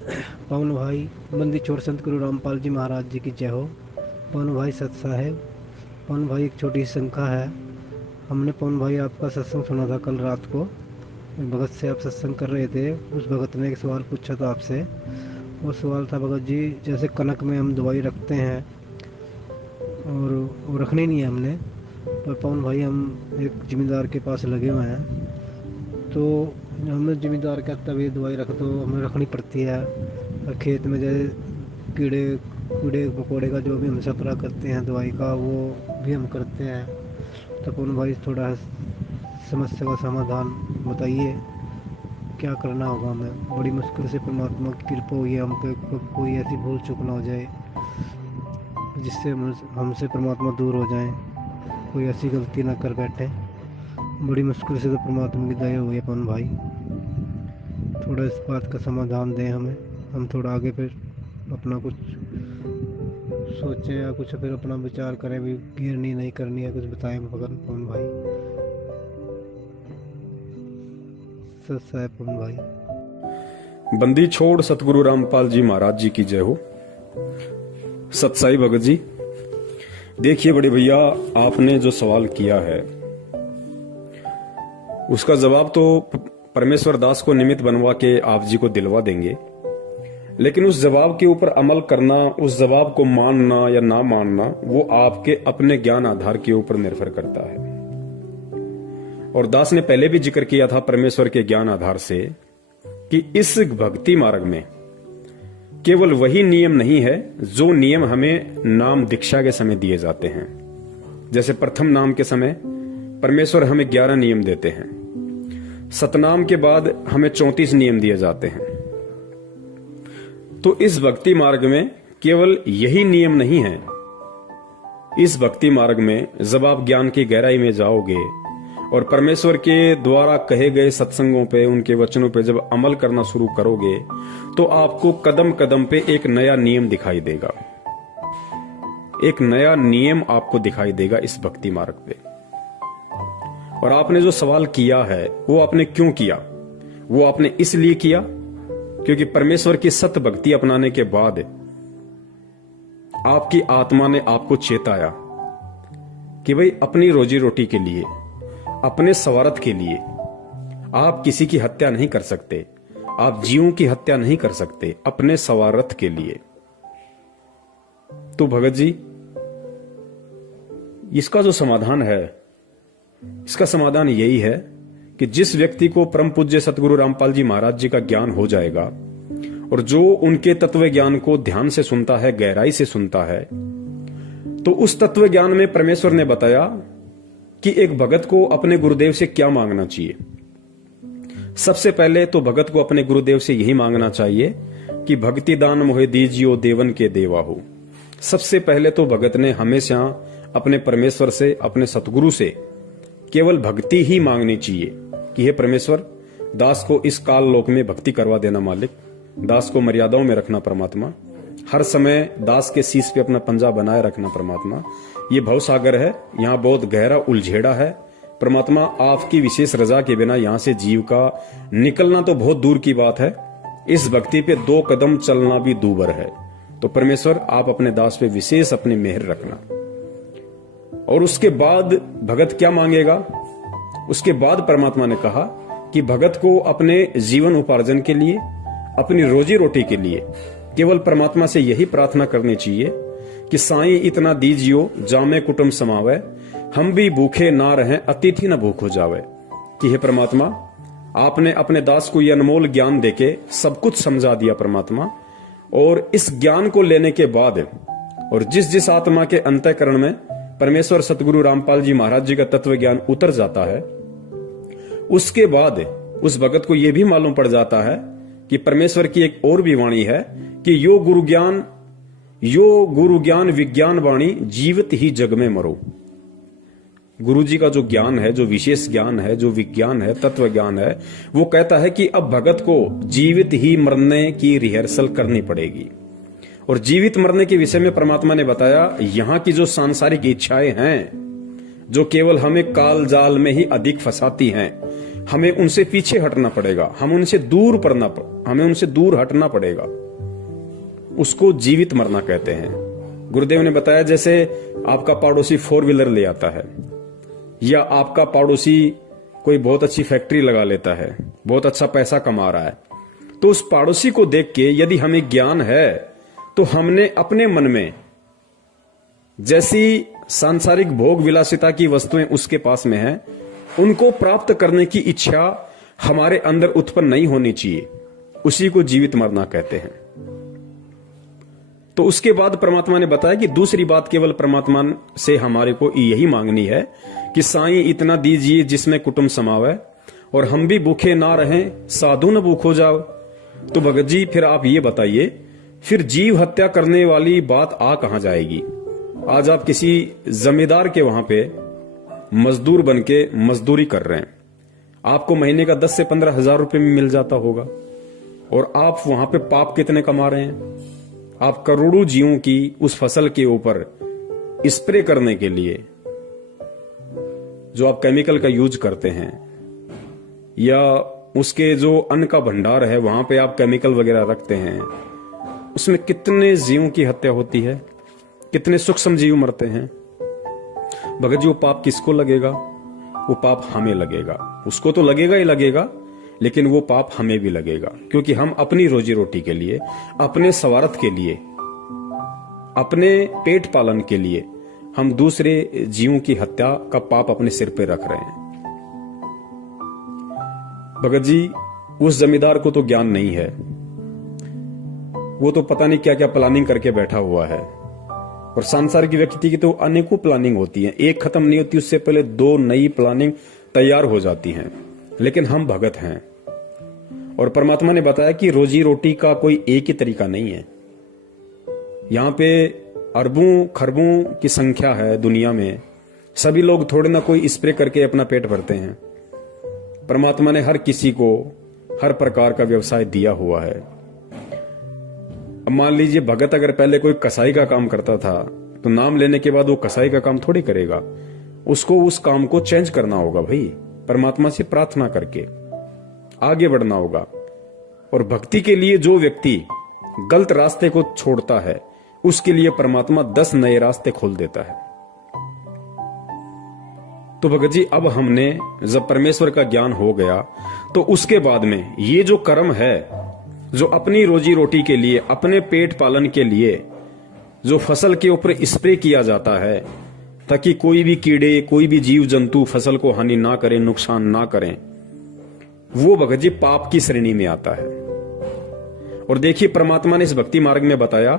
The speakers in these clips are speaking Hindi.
पवन भाई बंदी छोड़ संत गुरु रामपाल जी महाराज जी की जय हो। पवन भाई सत साहेब, पवन भाई एक छोटी सी शंका है। हमने पवन भाई आपका सत्संग सुना था कल रात को, भगत से आप सत्संग कर रहे थे। उस भगत ने एक सवाल पूछा था आपसे। वो सवाल था, भगत जी जैसे कनक में हम दवाई रखते हैं और वो रखनी नहीं है हमने, पर पवन भाई हम एक जिम्मेदार के पास लगे हुए हैं, तो हमें जिम्मेदार कहता है दवाई रख दो, हमें रखनी पड़ती है। और खेत में जैसे कीड़े कीड़े मकोड़े का जो भी हम सफरा करते हैं दवाई का, वो भी हम करते हैं। तो पवन भाई थोड़ा समस्या का समाधान बताइए, क्या करना होगा हमें। बड़ी मुश्किल से परमात्मा की कृपा हुई है हम पे, कोई ऐसी भूल चूक ना हो जाए जिससे हमसे परमात्मा दूर हो जाए, कोई ऐसी गलती ना कर बैठे। बड़ी मुश्किल से तो परमात्मा की दया हुई है पवन भाई, थोड़ा इस बात का समाधान दें हमें। हम थोड़ा आगे फिर अपना कुछ सोचें या कुछ फिर अपना विचार करें, भी गिरनी नहीं करनी है, कुछ बताएं पवन भाई। सत साहेब पवन भाई। बंदी छोड़ सतगुरु रामपाल जी महाराज जी की जय हो। सतसाई भगत जी, देखिए बड़े भैया, आपने जो सवाल किया है उसका जवाब तो परमेश्वर दास को निमित्त बनवा के आप जी को दिलवा देंगे, लेकिन उस जवाब के ऊपर अमल करना, उस जवाब को मानना या ना मानना, वो आपके अपने ज्ञान आधार के ऊपर निर्भर करता है। और दास ने पहले भी जिक्र किया था परमेश्वर के ज्ञान आधार से कि इस भक्ति मार्ग में केवल वही नियम नहीं है जो नियम हमें नाम दीक्षा के समय दिए जाते हैं। जैसे प्रथम नाम के समय परमेश्वर हमें 11 नियम देते हैं, सतनाम के बाद हमें 34 नियम दिए जाते हैं। तो इस भक्ति मार्ग में केवल यही नियम नहीं है। इस भक्ति मार्ग में जब आप ज्ञान की गहराई में जाओगे और परमेश्वर के द्वारा कहे गए सत्संगों पे, उनके वचनों पे जब अमल करना शुरू करोगे तो आपको कदम कदम पे एक नया नियम दिखाई देगा, एक नया नियम आपको दिखाई देगा इस भक्ति मार्ग पे। और आपने जो सवाल किया है वो आपने क्यों किया? वो आपने इसलिए किया क्योंकि परमेश्वर की सत भक्ति अपनाने के बाद आपकी आत्मा ने आपको चेताया कि भाई अपनी रोजी रोटी के लिए, अपने स्वार्थ के लिए आप किसी की हत्या नहीं कर सकते, आप जीवों की हत्या नहीं कर सकते, अपने स्वार्थ के लिए। तो भगत जी, इसका जो समाधान है, इसका समाधान यही है कि जिस व्यक्ति को परम पूज्य सतगुरु रामपाल जी महाराज जी का ज्ञान हो जाएगा और जो उनके तत्व ज्ञान को ध्यान से सुनता है, गहराई से सुनता है, तो उस तत्व ज्ञान में परमेश्वर ने बताया कि एक भगत को अपने गुरुदेव से क्या मांगना चाहिए। सबसे पहले तो भगत को अपने गुरुदेव से यही मांगना चाहिए कि भक्ति दान मोहे दीजियो देवन के देवा हो। सबसे पहले तो भगत ने हमेशा अपने परमेश्वर से, अपने सतगुरु से केवल भक्ति ही मांगनी चाहिए कि हे परमेश्वर, दास को इस काल लोक में भक्ति करवा देना मालिक, दास को मर्यादाओं में रखना परमात्मा, हर समय दास के शीश पे अपना पंजा बनाए रखना परमात्मा। ये भव सागर है, यहाँ बहुत गहरा उलझेड़ा है परमात्मा, आपकी विशेष रजा के बिना यहाँ से जीव का निकलना तो बहुत दूर की बात है, इस भक्ति पे 2 कदम चलना भी दूभर है। तो परमेश्वर आप अपने दास पे विशेष अपनी मेहर रखना। और उसके बाद भगत क्या मांगेगा? उसके बाद परमात्मा ने कहा कि भगत को अपने जीवन उपार्जन के लिए, अपनी रोजी रोटी के लिए केवल परमात्मा से यही प्रार्थना करनी चाहिए कि साईं इतना दीजियो जामे कुटुंब समावे, हम भी भूखे ना रहें अतिथि न भूख हो जावे। कि हे परमात्मा, आपने अपने दास को यह अनमोल ज्ञान देके सब कुछ समझा दिया परमात्मा, और इस ज्ञान को लेने के बाद और जिस जिस आत्मा के अंतःकरण में परमेश्वर सतगुरु रामपाल जी महाराज जी का तत्व ज्ञान उतर जाता है, उसके बाद उस भगत को यह भी मालूम पड़ जाता है कि परमेश्वर की एक और भी वाणी है कि यो गुरु ज्ञान विज्ञान वाणी जीवित ही जग में मरो। गुरु जी का जो ज्ञान है, जो विशेष ज्ञान है, जो विज्ञान है, तत्व ज्ञान है, वो कहता है कि अब भगत को जीवित ही मरने की रिहर्सल करनी पड़ेगी। और जीवित मरने के विषय में परमात्मा ने बताया, यहां की जो सांसारिक इच्छाएं हैं, जो केवल हमें काल जाल में ही अधिक फंसाती हैं, हमें उनसे पीछे हटना पड़ेगा, हमें उनसे दूर हटना पड़ेगा। उसको जीवित मरना कहते हैं। गुरुदेव ने बताया जैसे आपका पड़ोसी 4 व्हीलर ले आता है, या आपका पड़ोसी कोई बहुत अच्छी फैक्ट्री लगा लेता है, बहुत अच्छा पैसा कमा रहा है, तो उस पड़ोसी को देख के यदि हमें ज्ञान है तो हमने अपने मन में जैसी सांसारिक भोग विलासिता की वस्तुएं उसके पास में है, उनको प्राप्त करने की इच्छा हमारे अंदर उत्पन्न नहीं होनी चाहिए। उसी को जीवित मरना कहते हैं। तो उसके बाद परमात्मा ने बताया कि दूसरी बात केवल परमात्मा से हमारे को यही मांगनी है कि साईं इतना दीजिए जिसमें कुटुंब समावे, और हम भी भूखे ना रहें, साधु न भूखो जाओ। तो भगत जी फिर आप ये बताइए, फिर जीव हत्या करने वाली बात आ कहां जाएगी? आज आप किसी जमींदार के वहां पे मजदूर बन के मजदूरी कर रहे हैं, आपको महीने का 10 से 15 हजार रुपए में मिल जाता होगा, और आप वहां पे पाप कितने कमा रहे हैं? आप करोड़ों जीवों की उस फसल के ऊपर स्प्रे करने के लिए जो आप केमिकल का यूज करते हैं, या उसके जो अन्न का भंडार है वहां पे आप केमिकल वगैरह रखते हैं, उसमें कितने जीवों की हत्या होती है, कितने सूक्ष्म जीव मरते हैं। भगत जी वो पाप किसको लगेगा? वो पाप हमें लगेगा। उसको तो लगेगा ही लगेगा, लेकिन वो पाप हमें भी लगेगा, क्योंकि हम अपनी रोजी रोटी के लिए, अपने स्वार्थ के लिए, अपने पेट पालन के लिए हम दूसरे जीवों की हत्या का पाप अपने सिर पे रख रहे हैं। भगत जी उस जमींदार को तो ज्ञान नहीं है, वो तो पता नहीं क्या क्या प्लानिंग करके बैठा हुआ है, और सांसारिक व्यक्ति की तो अनेकों प्लानिंग होती है, एक खत्म नहीं होती, उससे पहले 2 नई प्लानिंग तैयार हो जाती हैं। लेकिन हम भगत हैं, और परमात्मा ने बताया कि रोजी रोटी का कोई एक ही तरीका नहीं है। यहां पे अरबों खरबों की संख्या है दुनिया में, सभी लोग थोड़े ना कोई स्प्रे करके अपना पेट भरते हैं। परमात्मा ने हर किसी को हर प्रकार का व्यवसाय दिया हुआ है। अब मान लीजिए भगत अगर पहले कोई कसाई का काम करता था, तो नाम लेने के बाद वो कसाई का काम थोड़ी करेगा, उसको उस काम को चेंज करना होगा भाई, परमात्मा से प्रार्थना करके आगे बढ़ना होगा। और भक्ति के लिए जो व्यक्ति गलत रास्ते को छोड़ता है, उसके लिए परमात्मा 10 नए रास्ते खोल देता है। तो भगत जी अब हमने जब परमेश्वर का ज्ञान हो गया, तो उसके बाद में ये जो कर्म है, जो अपनी रोजी रोटी के लिए, अपने पेट पालन के लिए जो फसल के ऊपर स्प्रे किया जाता है, ताकि कोई भी कीड़े, कोई भी जीव जंतु फसल को हानि ना करें, नुकसान ना करें, वो भगत जी पाप की श्रेणी में आता है। और देखिए परमात्मा ने इस भक्ति मार्ग में बताया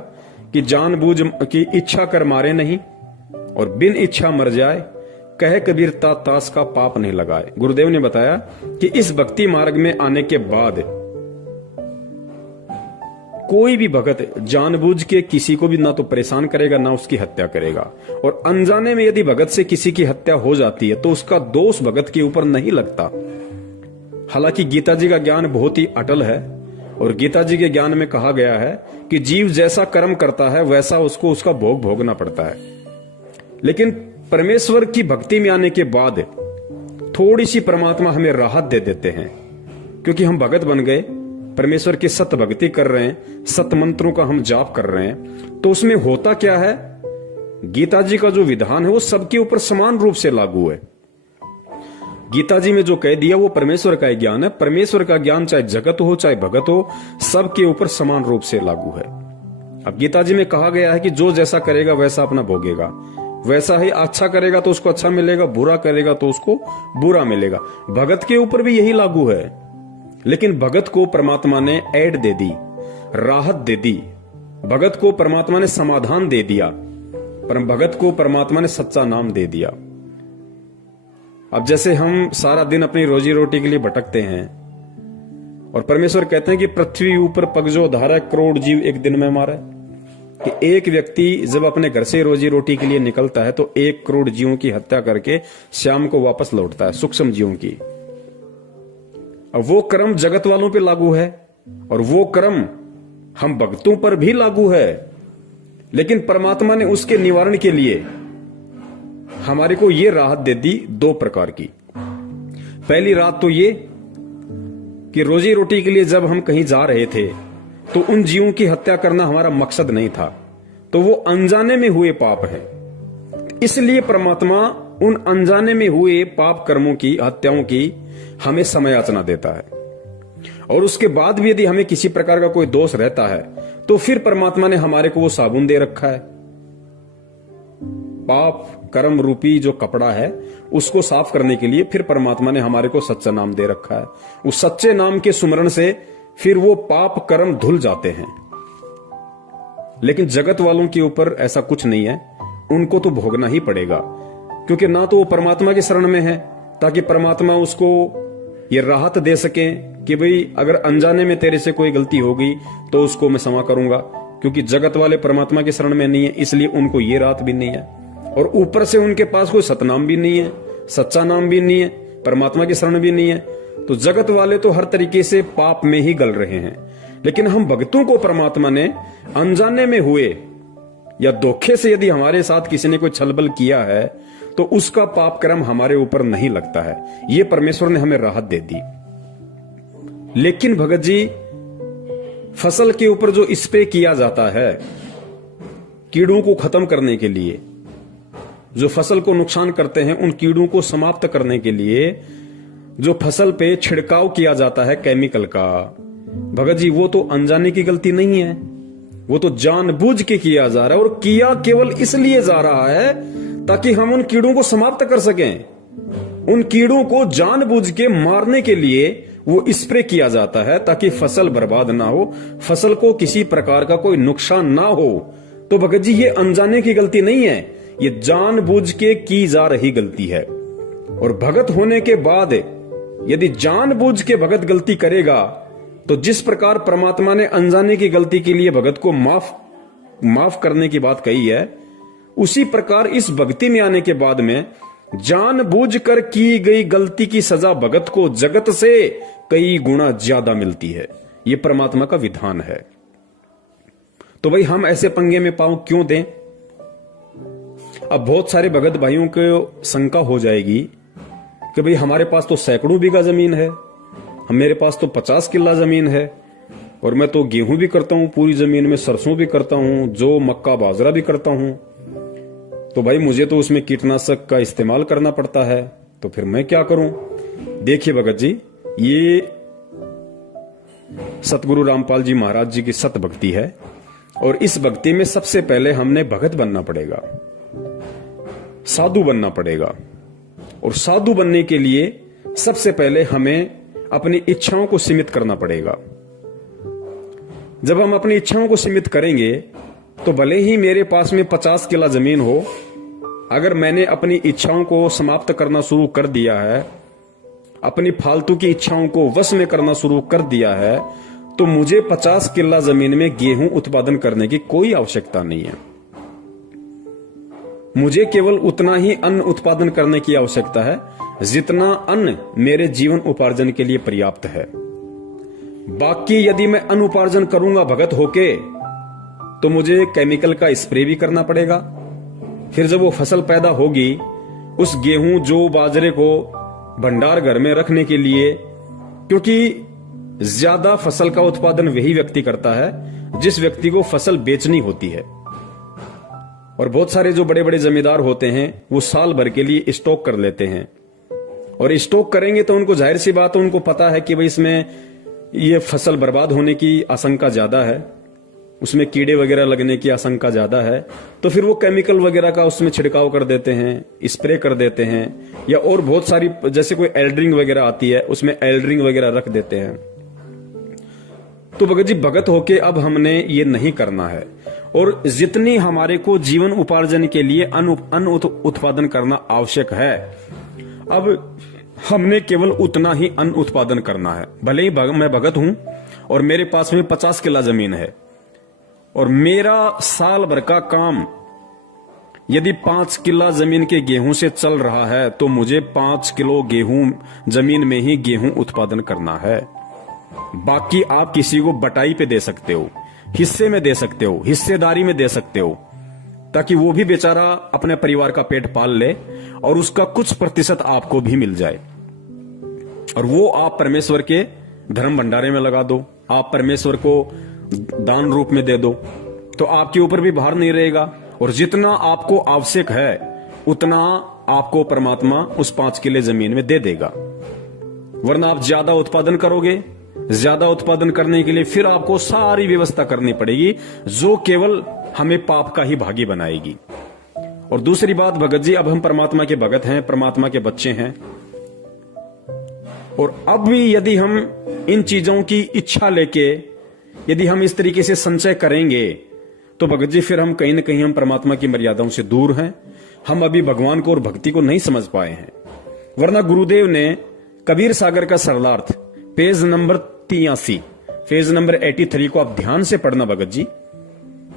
कि जानबूझ की इच्छा कर मारे नहीं, और बिन इच्छा मर जाए, कहे कबीर तास का पाप नहीं लगाए। गुरुदेव ने बताया कि इस भक्ति मार्ग में आने के बाद कोई भी भगत जानबूझ के किसी को भी ना तो परेशान करेगा, ना उसकी हत्या करेगा। और अनजाने में यदि भगत से किसी की हत्या हो जाती है, तो उसका दोष भगत के ऊपर नहीं लगता। हालांकि गीता जी का ज्ञान बहुत ही अटल है, और गीता जी के ज्ञान में कहा गया है कि जीव जैसा कर्म करता है वैसा उसको उसका भोग भोगना पड़ता है। लेकिन परमेश्वर की भक्ति में आने के बाद थोड़ी सी परमात्मा हमें राहत दे देते हैं, क्योंकि हम भगत बन गए, परमेश्वर की सत भक्ति कर रहे हैं, सत मंत्रों का हम जाप कर रहे हैं। तो उसमें होता क्या है, गीता जी का जो विधान है वो सबके ऊपर समान रूप से लागू है। गीता जी में जो कह दिया वो परमेश्वर का ज्ञान है। परमेश्वर का ज्ञान चाहे जगत हो चाहे भगत हो, सबके ऊपर समान रूप से लागू है। अब गीता जी में कहा गया है कि जो जैसा करेगा वैसा अपना भोगेगा, वैसा ही अच्छा करेगा तो उसको अच्छा मिलेगा, बुरा करेगा तो उसको बुरा मिलेगा। भगत के ऊपर भी यही लागू है। लेकिन भगत को परमात्मा ने ऐड दे दी, राहत दे दी, भगत को परमात्मा ने समाधान दे दिया, पर भगत को परमात्मा ने सच्चा नाम दे दिया। अब जैसे हम सारा दिन अपनी रोजी रोटी के लिए भटकते हैं, और परमेश्वर कहते हैं कि पृथ्वी ऊपर पग जो धारा करोड़ जीव एक दिन में मारा, कि एक व्यक्ति जब अपने घर से रोजी रोटी के लिए निकलता है तो 1 करोड़ जीवों की हत्या करके शाम को वापस लौटता है, सूक्ष्म जीवों की। अब वो कर्म जगत वालों पे लागू है, और वो कर्म हम भक्तों पर भी लागू है। लेकिन परमात्मा ने उसके निवारण के लिए हमारे को ये राहत दे दी 2 प्रकार की। पहली रात तो ये कि रोजी रोटी के लिए जब हम कहीं जा रहे थे तो उन जीवों की हत्या करना हमारा मकसद नहीं था, तो वो अनजाने में हुए पाप है। इसलिए परमात्मा उन अनजाने में हुए पाप कर्मों की, हत्याओं की हमें समय याचना देता है। और उसके बाद भी यदि हमें किसी प्रकार का कोई दोष रहता है तो फिर परमात्मा ने हमारे को वो साबुन दे रखा है, पाप कर्म रूपी जो कपड़ा है उसको साफ करने के लिए फिर परमात्मा ने हमारे को सच्चा नाम दे रखा है। उस सच्चे नाम के सुमरण से फिर वो पाप कर्म धुल जाते हैं। लेकिन जगत वालों के ऊपर ऐसा कुछ नहीं है, उनको तो भोगना ही पड़ेगा, क्योंकि ना तो वो परमात्मा की शरण में है ताकि परमात्मा उसको ये राहत दे सके कि भाई अगर अनजाने में तेरे से कोई गलती हो गई तो उसको मैं क्षमा करूंगा, क्योंकि जगत वाले परमात्मा की शरण में नहीं है, इसलिए उनको ये राहत भी नहीं है। और ऊपर से उनके पास कोई सतनाम भी नहीं है, सच्चा नाम भी नहीं है, परमात्मा की शरण भी नहीं है, तो जगत वाले तो हर तरीके से पाप में ही गल रहे हैं। लेकिन हम भक्तों को परमात्मा ने अनजाने में हुए या धोखे से यदि हमारे साथ किसी ने कोई छलबल किया है तो उसका पाप कर्म हमारे ऊपर नहीं लगता है, ये परमेश्वर ने हमें राहत दे दी। लेकिन भगत जी, फसल के ऊपर जो स्प्रे किया जाता है कीड़ों को खत्म करने के लिए, जो फसल को नुकसान करते हैं उन कीड़ों को समाप्त करने के लिए जो फसल पे छिड़काव किया जाता है केमिकल का, भगत जी वो तो अनजाने की गलती नहीं है, वो तो जानबूझ के किया जा रहा है। और किया केवल इसलिए जा रहा है ताकि हम उन कीड़ों को समाप्त कर सकें। उन कीड़ों को जानबूझ के मारने के लिए वो स्प्रे किया जाता है ताकि फसल बर्बाद ना हो, फसल को किसी प्रकार का कोई नुकसान ना हो। तो भगत जी ये अनजाने की गलती नहीं है, ये जानबूझ के की जा रही गलती है। और भगत होने के बाद यदि जानबूझ के भगत गलती करेगा तो जिस प्रकार परमात्मा ने अनजाने की गलती के लिए भगत को माफ करने की बात कही है, उसी प्रकार इस भक्ति में आने के बाद में जानबूझकर की गई गलती की सजा भगत को जगत से कई गुना ज्यादा मिलती है। यह परमात्मा का विधान है। तो भाई हम ऐसे पंगे में पांव क्यों दें? अब बहुत सारे भगत भाइयों को शंका हो जाएगी कि भाई हमारे पास तो सैकड़ों बीघा जमीन है, मेरे पास तो 50 किला जमीन है, और मैं तो गेहूं भी करता हूं, पूरी जमीन में सरसों भी करता हूं, जो मक्का बाजरा भी करता हूं, तो भाई मुझे तो उसमें कीटनाशक का इस्तेमाल करना पड़ता है, तो फिर मैं क्या करूं? देखिए भगत जी, ये सतगुरु रामपाल जी महाराज जी की सत भक्ति है, और इस भक्ति में सबसे पहले हमने भगत बनना पड़ेगा, साधु बनना पड़ेगा। और साधु बनने के लिए सबसे पहले हमें अपनी इच्छाओं को सीमित करना पड़ेगा। जब हम अपनी इच्छाओं को सीमित करेंगे तो भले ही मेरे पास में 50 किला जमीन हो, अगर मैंने अपनी इच्छाओं को समाप्त करना शुरू कर दिया है, अपनी फालतू की इच्छाओं को वश में करना शुरू कर दिया है, तो मुझे 50 किला जमीन में गेहूं उत्पादन करने की कोई आवश्यकता नहीं है। मुझे केवल उतना ही अन्न उत्पादन करने की आवश्यकता है जितना अन्न मेरे जीवन उपार्जन के लिए पर्याप्त है। बाकी यदि मैं अन्न उपार्जन करूंगा भगत होके तो मुझे केमिकल का स्प्रे भी करना पड़ेगा। फिर जब वो फसल पैदा होगी, उस गेहूं जो बाजरे को भंडार घर में रखने के लिए, क्योंकि ज्यादा फसल का उत्पादन वही व्यक्ति करता है जिस व्यक्ति को फसल बेचनी होती है। और बहुत सारे जो बड़े बड़े जमींदार होते हैं वो साल भर के लिए स्टॉक कर लेते हैं, और स्टॉक करेंगे तो उनको जाहिर सी बात है, उनको पता है कि भाई इसमें ये फसल बर्बाद होने की आशंका ज्यादा है, उसमें कीड़े वगैरह लगने की आशंका ज्यादा है, तो फिर वो केमिकल वगैरह का उसमें छिड़काव कर देते हैं, स्प्रे कर देते हैं, या और बहुत सारी जैसे कोई एल्ड्रिंग वगैरह आती है उसमें एल्ड्रिंग वगैरह रख देते हैं। तो भगत जी, भगत होके अब हमने ये नहीं करना है, और जितनी हमारे को जीवन उपार्जन के लिए अन्न उत्पादन करना आवश्यक है, अब हमने केवल उतना ही अन्न उत्पादन करना है। भले ही मैं भगत हूं और मेरे पास में 50 किला जमीन है, और मेरा साल भर का काम यदि 5 किला जमीन के गेहूं से चल रहा है तो मुझे 5 किलो गेहूं जमीन में ही गेहूं उत्पादन करना है। बाकी आप किसी को बटाई पे दे सकते हो, हिस्से में दे सकते हो, हिस्सेदारी में दे सकते हो, ताकि वो भी बेचारा अपने परिवार का पेट पाल ले और उसका कुछ प्रतिशत आपको भी मिल जाए। और वो आप परमेश्वर के धर्म भंडारे में लगा दो, आप परमेश्वर को दान रूप में दे दो, तो आपके ऊपर भी भार नहीं रहेगा। और जितना आपको आवश्यक है उतना आपको परमात्मा उस 5 किले जमीन में दे देगा। वरना आप ज्यादा उत्पादन करोगे, ज्यादा उत्पादन करने के लिए फिर आपको सारी व्यवस्था करनी पड़ेगी, जो केवल हमें पाप का ही भागी बनाएगी। और दूसरी बात भगत जी, अब हम परमात्मा के भगत हैं, परमात्मा के बच्चे हैं, और अब भी यदि हम इन चीजों की इच्छा लेके यदि हम इस तरीके से संचय करेंगे तो भगत जी फिर हम कहीं ना कहीं हम परमात्मा की मर्यादाओं से दूर हैं। हम अभी भगवान को और भक्ति को नहीं समझ पाए हैं। वरना गुरुदेव ने कबीर सागर का सरलार्थ पेज नंबर 83, पेज नंबर 83 को आप ध्यान से पढ़ना भगत जी,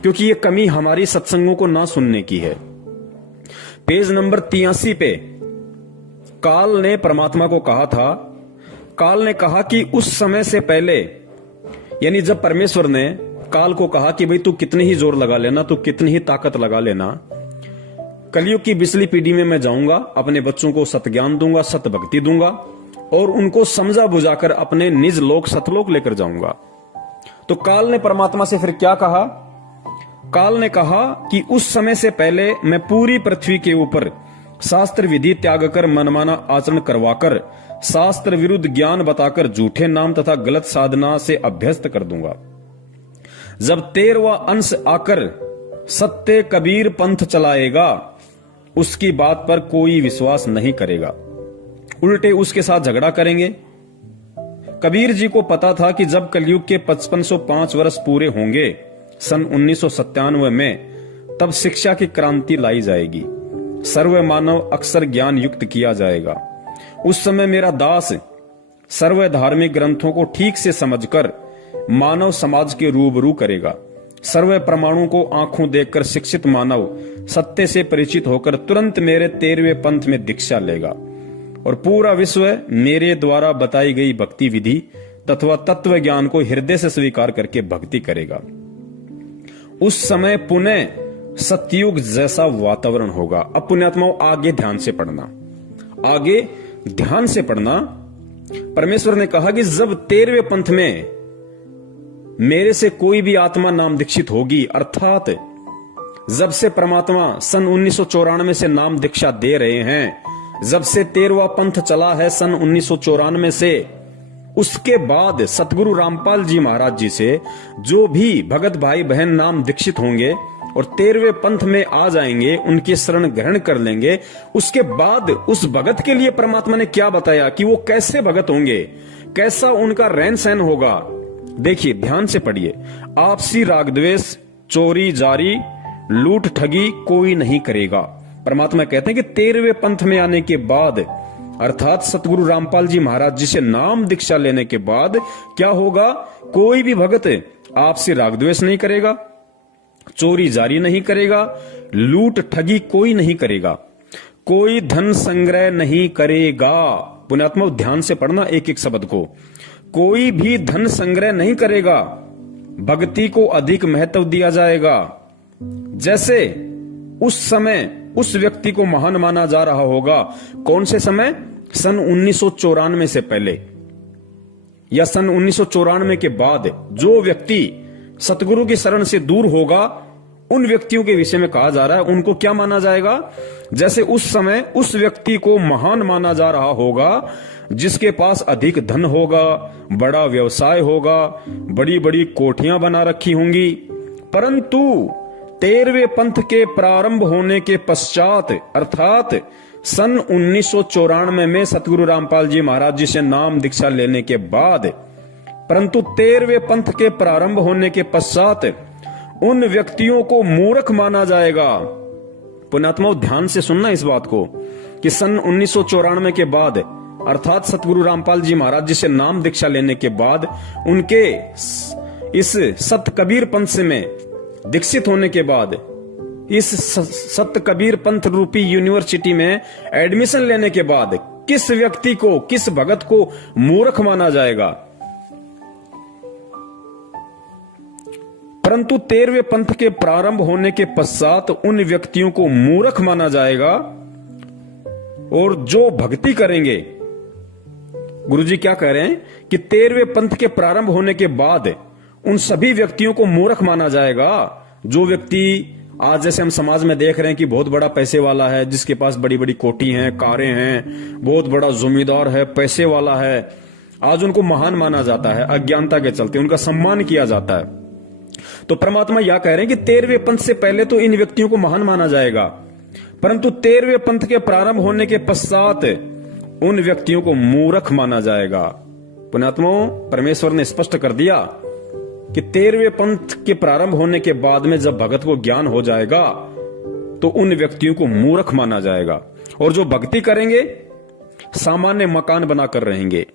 क्योंकि ये कमी हमारी सत्संगों को ना सुनने की है। पेज नंबर 83 पे काल ने परमात्मा को कहा था, काल ने कहा कि उस समय से पहले, यानी जब परमेश्वर ने काल को कहा कि भाई तू कितनी ही जोर लगा लेना, तू कितनी ही ताकत लगा लेना, कलयुग की बिचली पीढ़ी में मैं जाऊंगा, अपने बच्चों को सतज्ञान दूंगा, सत भक्ति दूंगा और उनको समझा बुझाकर अपने निज लोक सतलोक लेकर जाऊंगा। तो काल ने परमात्मा से फिर क्या कहा? काल ने कहा कि उस समय से पहले मैं पूरी पृथ्वी के ऊपर शास्त्र विधि त्याग कर मनमाना आचरण करवाकर शास्त्र विरुद्ध ज्ञान बताकर झूठे नाम तथा गलत साधना से अभ्यस्त कर दूंगा। जब 13वां अंश आकर सत्य कबीर पंथ चलाएगा, उसकी बात पर कोई विश्वास नहीं करेगा, उल्टे उसके साथ झगड़ा करेंगे। कबीर जी को पता था कि जब कलयुग के 5505 वर्ष पूरे होंगे सन 1997 में, तब शिक्षा की क्रांति लाई जाएगी, सर्व मानव अक्षर ज्ञान युक्त किया जाएगा। उस समय मेरा दास सर्व धार्मिक ग्रंथों को ठीक से समझकर मानव समाज के रूबरू करेगा। सर्व परमाणु को आंखों देखकर शिक्षित मानव सत्य से परिचित होकर तुरंत मेरे 13वें पंथ में दीक्षा लेगा और पूरा विश्व मेरे द्वारा बताई गई भक्ति विधि तथा तत्व ज्ञान को हृदय से स्वीकार करके भक्ति करेगा। उस समय पुनः सतयुग जैसा वातावरण होगा। अब पुण्यात्माओं आगे ध्यान से पढ़ना, आगे ध्यान से पढ़ना। परमेश्वर ने कहा कि जब 13वें पंथ में मेरे से कोई भी आत्मा नाम दीक्षित होगी, अर्थात जब से परमात्मा सन 1994 से नाम दीक्षा दे रहे हैं, जब से 13वां पंथ चला है सन 1994 से, उसके बाद सतगुरु रामपाल जी महाराज जी से जो भी भगत भाई बहन नाम दीक्षित होंगे और 13वें पंथ में आ जाएंगे, उनकी शरण ग्रहण कर लेंगे, उसके बाद उस भगत के लिए परमात्मा ने क्या बताया कि वो कैसे भगत होंगे, कैसा उनका रहन सहन होगा। देखिए ध्यान से पढ़िए। आपसी राग द्वेष, चोरी जारी, लूट ठगी कोई नहीं करेगा। परमात्मा कहते हैं कि 13वें पंथ में आने के बाद, अर्थात सतगुरु रामपाल जी महाराज जी से नाम दीक्षा लेने के बाद क्या होगा? कोई भी भगत आपसे राग द्वेष नहीं करेगा, चोरी जारी नहीं करेगा, लूट ठगी कोई नहीं करेगा, कोई धन संग्रह नहीं करेगा। पुण्यात्मा ध्यान से पढ़ना एक एक शब्द को। कोई भी धन संग्रह नहीं करेगा, भक्ति को अधिक महत्व दिया जाएगा। जैसे उस समय उस व्यक्ति को महान माना जा रहा होगा। कौन से समय? सन 1994 से पहले या सन 1994 के बाद जो व्यक्ति सतगुरु की शरण से दूर होगा, उन व्यक्तियों के विषय में कहा जा रहा है उनको क्या माना जाएगा? जैसे उस समय उस व्यक्ति को महान माना जा रहा होगा जिसके पास अधिक धन होगा, बड़ा व्यवसाय होगा, बड़ी बड़ी कोठियां बना रखी होंगी। परंतु 13वें पंथ के प्रारंभ होने के पश्चात, अर्थात सन 1994 में सतगुरु रामपाल जी महाराज जी से नाम दीक्षा लेने के बाद, परंतु 13वें पंथ के प्रारंभ होने के पश्चात उन व्यक्तियों को मूर्ख माना जाएगा। पुण्यात्माओं ध्यान से सुनना इस बात को कि सन 1994 के बाद, अर्थात सतगुरु रामपाल जी महाराज जी से नाम दीक्षा लेने के बाद, उनके इस सत कबीर पंथ से में दीक्षित होने के बाद, इस सत कबीर पंथ रूपी यूनिवर्सिटी में एडमिशन लेने के बाद किस व्यक्ति को, किस भगत को मूर्ख माना जाएगा? परंतु 13वें पंथ के प्रारंभ होने के पश्चात उन व्यक्तियों को मूर्ख माना जाएगा। और जो भक्ति करेंगे, गुरुजी क्या कह रहे हैं कि 13वें पंथ के प्रारंभ होने के बाद उन सभी व्यक्तियों को मूर्ख माना जाएगा। जो व्यक्ति आज जैसे हम समाज में देख रहे हैं कि बहुत बड़ा पैसे वाला है, जिसके पास बड़ी बड़ी कोठी हैं, कारें हैं, बहुत बड़ा जमींदार है, पैसे वाला है, आज उनको महान माना जाता है। अज्ञानता के चलते उनका सम्मान किया जाता है। तो परमात्मा यह कह रहे हैं कि 13वें पंथ से पहले तो इन व्यक्तियों को महान माना जाएगा, परंतु 13वें पंथ के प्रारंभ होने के पश्चात उन व्यक्तियों को मूर्ख माना जाएगा। पुण्यात्माओं, परमेश्वर ने स्पष्ट कर दिया कि 13वें पंथ के प्रारंभ होने के बाद में जब भगत को ज्ञान हो जाएगा तो उन व्यक्तियों को मूर्ख माना जाएगा, और जो भक्ति करेंगे सामान्य मकान बनाकर रहेंगे,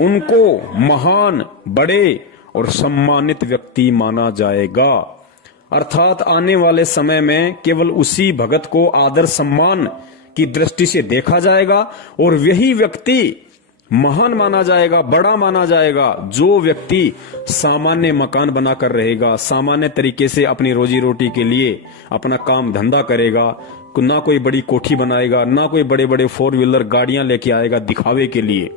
उनको महान, बड़े और सम्मानित व्यक्ति माना जाएगा। अर्थात आने वाले समय में केवल उसी भगत को आदर सम्मान की दृष्टि से देखा जाएगा और वही व्यक्ति महान माना जाएगा, बड़ा माना जाएगा, जो व्यक्ति सामान्य मकान बनाकर रहेगा, सामान्य तरीके से अपनी रोजी रोटी के लिए अपना काम धंधा करेगा, ना कोई बड़ी कोठी बनाएगा, ना कोई बड़े बड़े 4 व्हीलर गाड़ियां लेके आएगा दिखावे के लिए।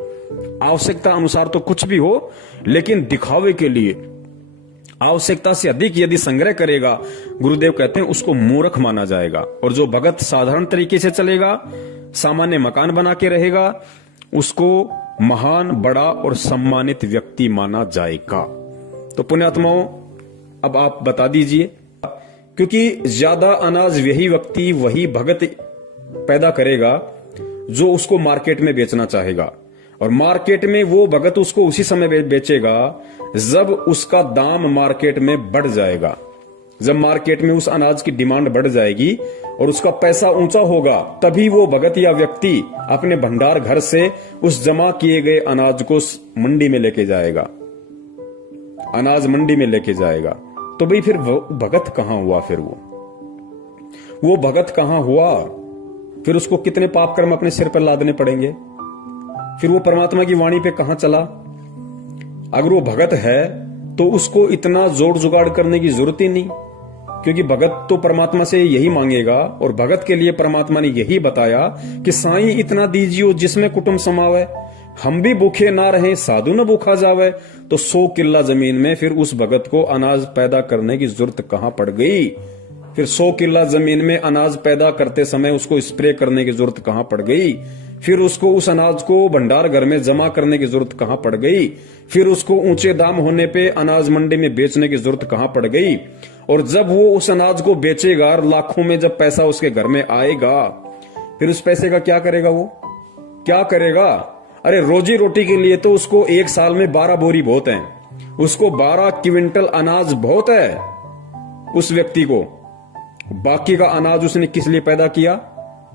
आवश्यकता अनुसार तो कुछ भी हो, लेकिन दिखावे के लिए आवश्यकता से अधिक यदि संग्रह करेगा, गुरुदेव कहते हैं उसको मूर्ख माना जाएगा। और जो भगत साधारण तरीके से चलेगा, सामान्य मकान बना के रहेगा, उसको महान, बड़ा और सम्मानित व्यक्ति माना जाएगा। तो पुण्यात्माओं, अब आप बता दीजिए, क्योंकि ज्यादा अनाज वही व्यक्ति, वही भगत पैदा करेगा जो उसको मार्केट में बेचना चाहेगा, और मार्केट में वो भगत उसको उसी समय बेचेगा जब उसका दाम मार्केट में बढ़ जाएगा। जब मार्केट में उस अनाज की डिमांड बढ़ जाएगी और उसका पैसा ऊंचा होगा, तभी वो भगत या व्यक्ति अपने भंडार घर से उस जमा किए गए अनाज को मंडी में लेके जाएगा, अनाज मंडी में लेके जाएगा। तो भाई फिर वो भगत कहां हुआ? फिर वो भगत कहां हुआ? फिर उसको कितने पाप कर्म अपने सिर पर लादने पड़ेंगे? फिर वो परमात्मा की वाणी पे कहां चला? अगर वो भगत है तो उसको इतना जोड़ जुगाड़ करने की जरूरत ही नहीं, क्योंकि भगत तो परमात्मा से यही मांगेगा, और भगत के लिए परमात्मा ने यही बताया कि साईं इतना दीजियो जिसमें कुटुंब समावे, हम भी भूखे ना रहे साधु न भूखा जावे। तो 100 किल्ला जमीन में फिर उस भगत को अनाज पैदा करने की जरूरत कहां पड़ गई? फिर 100 किल्ला जमीन में अनाज पैदा करते समय उसको स्प्रे करने की जरूरत कहां पड़ गई? फिर उसको उस अनाज को भंडार घर में जमा करने की जरूरत कहां पड़ गई? फिर उसको ऊंचे दाम होने पे अनाज मंडी में बेचने की जरूरत कहां पड़ गई? और जब वो उस अनाज को बेचेगा, लाखों में जब पैसा उसके घर में आएगा, फिर उस पैसे का क्या करेगा? वो क्या करेगा? अरे रोजी रोटी के लिए तो उसको एक साल में 12 बोरी बहुत है, उसको 12 क्विंटल अनाज बहुत है उस व्यक्ति को। बाकी का अनाज उसने किस लिए पैदा किया?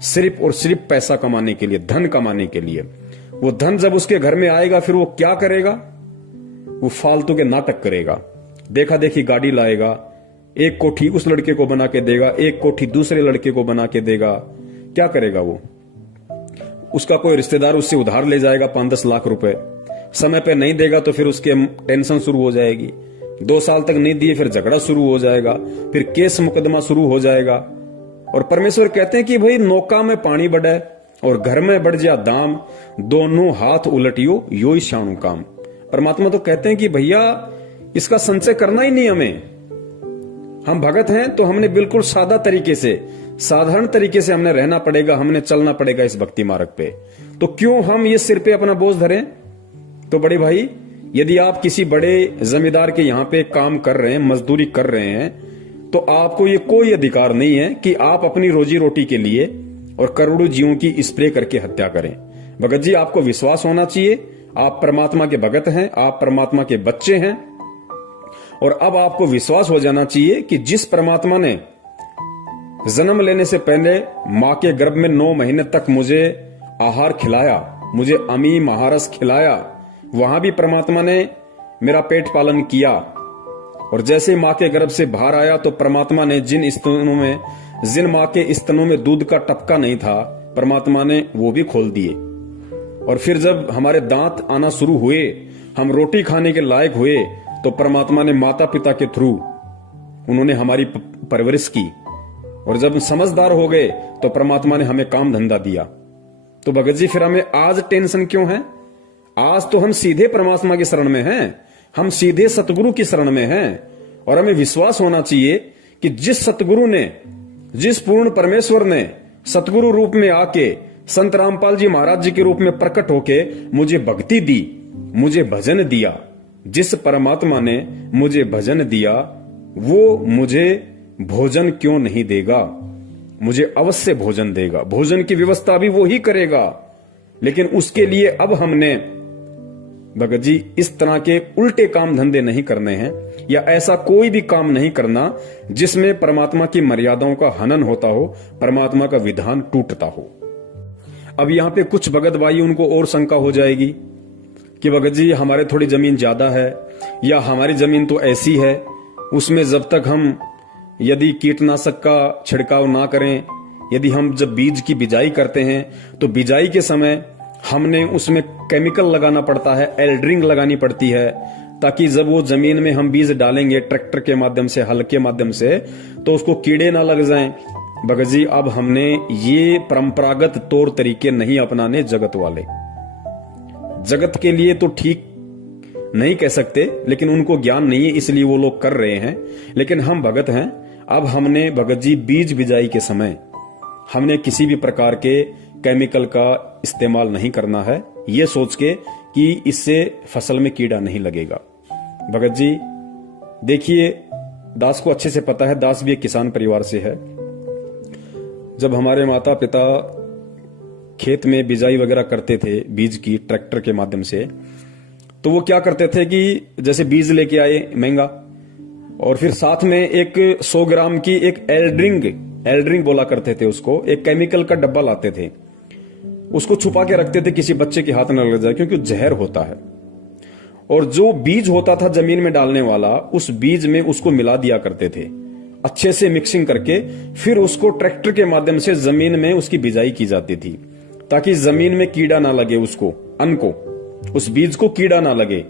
सिर्फ और सिर्फ पैसा कमाने के लिए, धन कमाने के लिए। वो धन जब उसके घर में आएगा, फिर वो क्या करेगा? वो फालतू के नाटक करेगा, देखा देखी गाड़ी लाएगा, एक कोठी उस लड़के को बना के देगा, एक कोठी दूसरे लड़के को बना के देगा। क्या करेगा वो? उसका कोई रिश्तेदार उससे उधार ले जाएगा 5-10 लाख रुपए, समय पे नहीं देगा तो फिर उसके टेंशन शुरू हो जाएगी। 2 साल तक नहीं दिए फिर झगड़ा शुरू हो जाएगा, फिर केस मुकदमा शुरू हो जाएगा। और परमेश्वर कहते हैं कि भाई नौका में पानी बढ़े और घर में बढ़ जा दाम, दोनों हाथ उलटियो यो ही शाणु काम। परमात्मा तो कहते हैं कि भैया इसका संचय करना ही नहीं हमें। हम भगत हैं तो हमने बिल्कुल सादा तरीके से, साधारण तरीके से हमने रहना पड़ेगा, हमने चलना पड़ेगा इस भक्ति मार्ग पे। तो क्यों हम ये सिर पे अपना बोझ धरें? तो बड़े भाई, यदि आप किसी बड़े जमींदार के यहां पे काम कर रहे हैं, मजदूरी कर रहे हैं, तो आपको ये कोई अधिकार नहीं है कि आप अपनी रोजी रोटी के लिए और करोड़ों जीवों की स्प्रे करके हत्या करें। भगत जी, आपको विश्वास होना चाहिए, आप परमात्मा के भगत हैं, आप परमात्मा के बच्चे हैं, और अब आपको विश्वास हो जाना चाहिए कि जिस परमात्मा ने जन्म लेने से पहले मां के गर्भ में 9 महीने तक मुझे आहार खिलाया, मुझे अमी महारस खिलाया, वहां भी परमात्मा ने मेरा पेट पालन किया। और जैसे मां के गर्भ से बाहर आया तो परमात्मा ने जिन मां के स्तनों में दूध का टपका नहीं था, परमात्मा ने वो भी खोल दिए। और फिर जब हमारे दांत आना शुरू हुए, हम रोटी खाने के लायक हुए, तो परमात्मा ने माता पिता के थ्रू उन्होंने हमारी परवरिश की। और जब समझदार हो गए तो परमात्मा ने हमें काम धंधा दिया। तो भगत जी, फिर हमें आज टेंशन क्यों है? आज तो हम सीधे परमात्मा की शरण में हैं, हम सीधे सतगुरु की शरण में हैं। और हमें विश्वास होना चाहिए कि जिस सतगुरु ने, जिस पूर्ण परमेश्वर ने सतगुरु रूप में आके संत रामपाल जी महाराज जी के रूप में प्रकट होके मुझे भक्ति दी, मुझे भजन दिया, जिस परमात्मा ने मुझे भजन दिया वो मुझे भोजन क्यों नहीं देगा? मुझे अवश्य भोजन देगा। भोजन की व्यवस्था भी वो ही करेगा। लेकिन उसके लिए अब हमने भगत जी इस तरह के उल्टे काम धंधे नहीं करने हैं, या ऐसा कोई भी काम नहीं करना जिसमें परमात्मा की मर्यादाओं का हनन होता हो, परमात्मा का विधान टूटता हो। अब यहां पे कुछ भगत भाई उनको और शंका हो जाएगी कि भगत जी हमारे थोड़ी जमीन ज्यादा है, या हमारी जमीन तो ऐसी है, उसमें जब तक हम यदि कीटनाशक का छिड़काव ना करें, यदि हम जब बीज की बिजाई करते हैं तो बिजाई के समय हमने उसमें केमिकल लगाना पड़ता है, एल्ड्रिंग लगानी पड़ती है, ताकि जब वो जमीन में हम बीज डालेंगे ट्रैक्टर के माध्यम से, हल के माध्यम से, तो उसको कीड़े ना लग जाएं। भगत जी अब हमने ये परंपरागत तौर तरीके नहीं अपनाने जगत वाले। जगत के लिए तो ठीक नहीं कह सकते, लेकिन उनको ज्ञान नहीं है इसलिए वो लोग कर रहे हैं। लेकिन हम भगत हैं, अब हमने भगत जी बीज बिजाई के समय हमने किसी भी प्रकार के केमिकल का इस्तेमाल नहीं करना है, ये सोच के कि इससे फसल में कीड़ा नहीं लगेगा। भगत जी देखिए, दास को अच्छे से पता है, दास भी एक किसान परिवार से है। जब हमारे माता पिता खेत में बिजाई वगैरह करते थे बीज की ट्रैक्टर के माध्यम से, तो वो क्या करते थे कि जैसे बीज लेके आए महंगा, और फिर साथ में एक 100 ग्राम की एक एल्ड्रिंग बोला करते थे उसको, एक केमिकल का डब्बा लाते थे, उसको छुपा के रखते थे किसी बच्चे के हाथ न लग जाए, क्योंकि जहर होता है। और जो बीज होता था जमीन में डालने वाला, उस बीज में उसको मिला दिया करते थे अच्छे से मिक्सिंग करके, फिर उसको ट्रैक्टर के माध्यम से जमीन में उसकी बिजाई की जाती थी, ताकि जमीन में कीड़ा ना लगे, उसको अन्न को, उस बीज को कीड़ा ना लगे।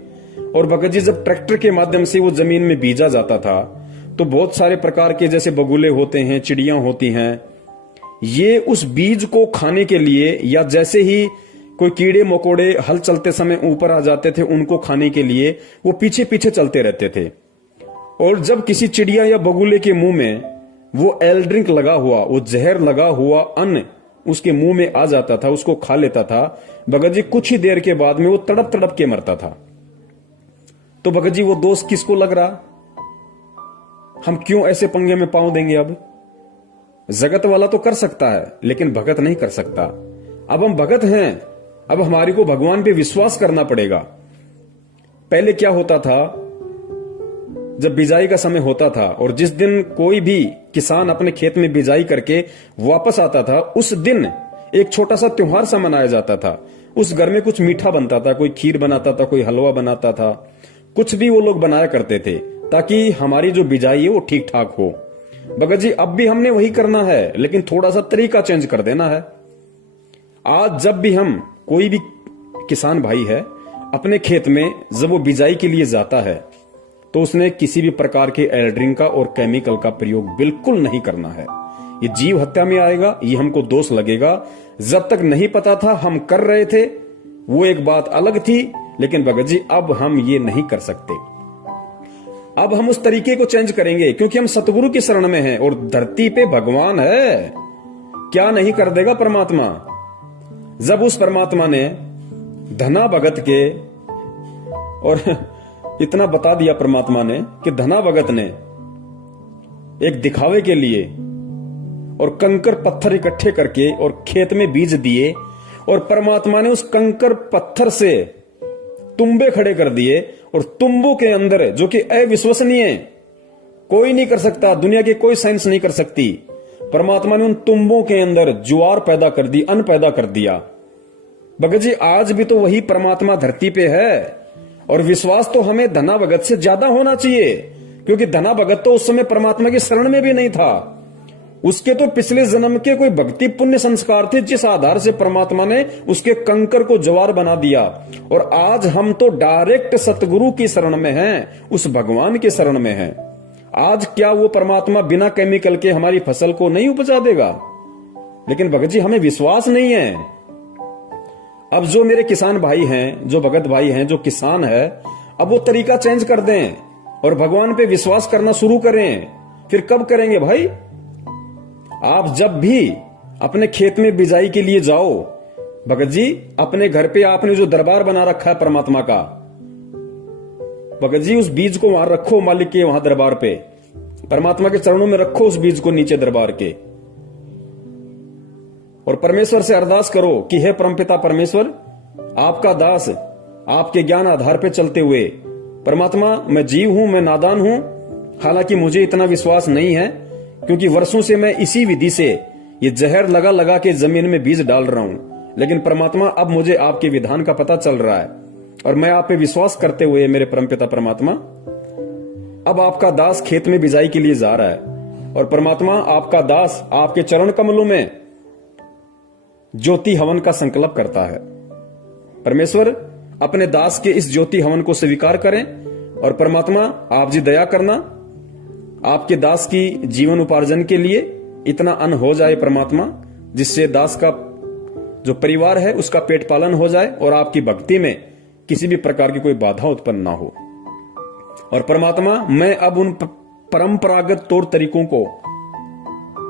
और भगत जी जब ट्रैक्टर के माध्यम से वो जमीन में बीजा जाता था, तो बहुत सारे प्रकार के जैसे बगुले होते हैं, चिड़ियां होती हैं, ये उस बीज को खाने के लिए, या जैसे ही कोई कीड़े मकोड़े हल चलते समय ऊपर आ जाते थे, उनको खाने के लिए वो पीछे पीछे चलते रहते थे। और जब किसी चिड़िया या बगुले के मुंह में वो एल्ड्रिंक लगा हुआ, वो जहर लगा हुआ अन्न उसके मुंह में आ जाता था, उसको खा लेता था, भगत जी कुछ ही देर के बाद में वो तड़प तड़प के मरता था। तो भगत जी वो दोष किसको लग रहा? हम क्यों ऐसे पंगे में पांव देंगे? अब जगत वाला तो कर सकता है, लेकिन भगत नहीं कर सकता। अब हम भगत हैं, अब हमारी को भगवान पे विश्वास करना पड़ेगा। पहले क्या होता था, जब बिजाई का समय होता था और जिस दिन कोई भी किसान अपने खेत में बिजाई करके वापस आता था, उस दिन एक छोटा सा त्योहार सा मनाया जाता था। उस घर में कुछ मीठा बनता था, कोई खीर बनाता था, कोई हलवा बनाता था, कुछ भी वो लोग बनाया करते थे, ताकि हमारी जो बिजाई है वो ठीक ठाक हो। भगत जी अब भी हमने वही करना है, लेकिन थोड़ा सा तरीका चेंज कर देना है। आज जब भी हम, कोई भी किसान भाई है, अपने खेत में जब वो बिजाई के लिए जाता है, तो उसने किसी भी प्रकार के एल्ड्रिंग का और केमिकल का प्रयोग बिल्कुल नहीं करना है। ये जीव हत्या में आएगा, ये हमको दोष लगेगा। जब तक नहीं पता था हम कर रहे थे, वो एक बात अलग थी, लेकिन भगत जी अब हम ये नहीं कर सकते। अब हम उस तरीके को चेंज करेंगे, क्योंकि हम सतगुरु की शरण में हैं और धरती पे भगवान है। क्या नहीं कर देगा परमात्मा? जब उस परमात्मा ने धना भगत के, और इतना बता दिया परमात्मा ने कि धना भगत ने एक दिखावे के लिए और कंकर पत्थर इकट्ठे करके और खेत में बीज दिए, और परमात्मा ने उस कंकर पत्थर से तुम्बे खड़े कर दिए, और तुम्बों के अंदर, जो कि अविश्वसनीय, कोई नहीं कर सकता, दुनिया की कोई साइंस नहीं कर सकती, परमात्मा ने उन तुम्बों के अंदर ज्वार पैदा कर दी, अन्न पैदा कर दिया। भगत जी आज भी तो वही परमात्मा धरती पे है, और विश्वास तो हमें धना भगत से ज्यादा होना चाहिए, क्योंकि धना भगत तो उस समय परमात्मा की शरण में भी नहीं था। उसके तो पिछले जन्म के कोई भक्ति पुण्य संस्कार थे, जिस आधार से परमात्मा ने उसके कंकर को ज्वार बना दिया। और आज हम तो डायरेक्ट सतगुरु की शरण में हैं, उस भगवान की शरण में हैं। आज क्या वो परमात्मा बिना केमिकल के हमारी फसल को नहीं उपजा देगा? लेकिन भगत जी हमें विश्वास नहीं है। अब जो मेरे किसान भाई हैं, जो भगत भाई हैं, जो किसान है, अब वो तरीका चेंज कर दें और भगवान पे विश्वास करना शुरू करें। फिर कब करेंगे भाई? आप जब भी अपने खेत में बिजाई के लिए जाओ, भगत जी, अपने घर पे आपने जो दरबार बना रखा है परमात्मा का, भगत जी उस बीज को वहां रखो, मालिक के वहां दरबार पे, परमात्मा के चरणों में रखो उस बीज को नीचे दरबार के, और परमेश्वर से अरदास करो कि हे परमपिता परमेश्वर, आपका दास आपके ज्ञान आधार पे चलते हुए, परमात्मा मैं जीव हूं, मैं नादान हूं, हालांकि मुझे इतना विश्वास नहीं है क्योंकि वर्षों से मैं इसी विधि से ये जहर लगा लगा के जमीन में बीज डाल रहा हूं, लेकिन परमात्मा अब मुझे आपके विधान का पता चल रहा है और मैं आप पे विश्वास करते हुए मेरे परमपिता परमात्मा अब आपका दास खेत में बिजाई के लिए जा रहा है और परमात्मा आपका दास आपके चरण कमलों में ज्योति हवन का संकल्प करता है। परमेश्वर अपने दास के इस ज्योति हवन को स्वीकार करें और परमात्मा आप जी दया करना, आपके दास की जीवन उपार्जन के लिए इतना अन्न हो जाए परमात्मा, जिससे दास का जो परिवार है उसका पेट पालन हो जाए और आपकी भक्ति में किसी भी प्रकार की कोई बाधा उत्पन्न ना हो। और परमात्मा मैं अब उन परंपरागत तौर तरीकों को,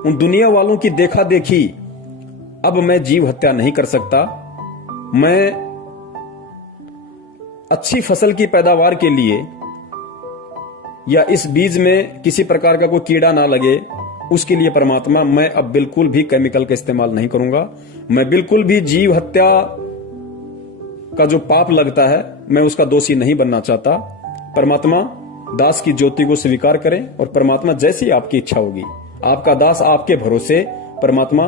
उन दुनिया वालों की देखा देखी अब मैं जीव हत्या नहीं कर सकता। मैं अच्छी फसल की पैदावार के लिए या इस बीज में किसी प्रकार का कोई कीड़ा ना लगे उसके लिए परमात्मा मैं अब बिल्कुल भी केमिकल का इस्तेमाल नहीं करूंगा। मैं बिल्कुल भी जीव हत्या का जो पाप लगता है मैं उसका दोषी नहीं बनना चाहता। परमात्मा दास की ज्योति को स्वीकार करें और परमात्मा जैसी आपकी इच्छा होगी, आपका दास आपके भरोसे परमात्मा